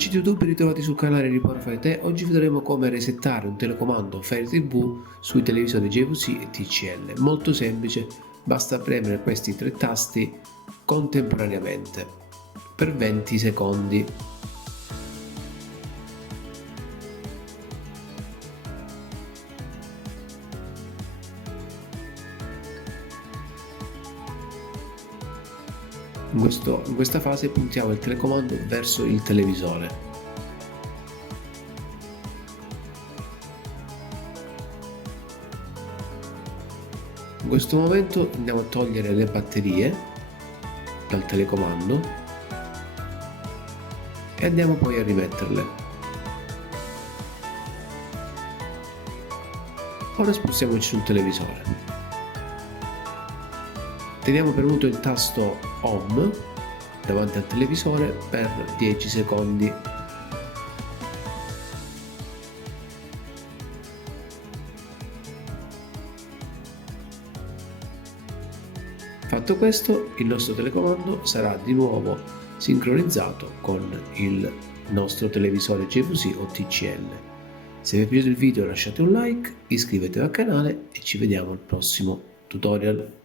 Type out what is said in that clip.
Amici di YouTube, ritrovati sul canale Riparo Fare Te. Oggi vedremo come resettare un telecomando Fire TV sui televisori JVC e TCL. Molto semplice, basta premere questi tre tasti contemporaneamente per 20 secondi. In questa fase puntiamo il telecomando verso il televisore. In questo momento andiamo a togliere le batterie dal telecomando e andiamo poi a rimetterle. Ora spostiamoci sul televisore. Teniamo premuto il tasto Home davanti al televisore per 10 secondi. Fatto questo, il nostro telecomando sarà di nuovo sincronizzato con il nostro televisore JVC o TCL. Se vi è piaciuto il video lasciate un like, iscrivetevi al canale e ci vediamo al prossimo tutorial.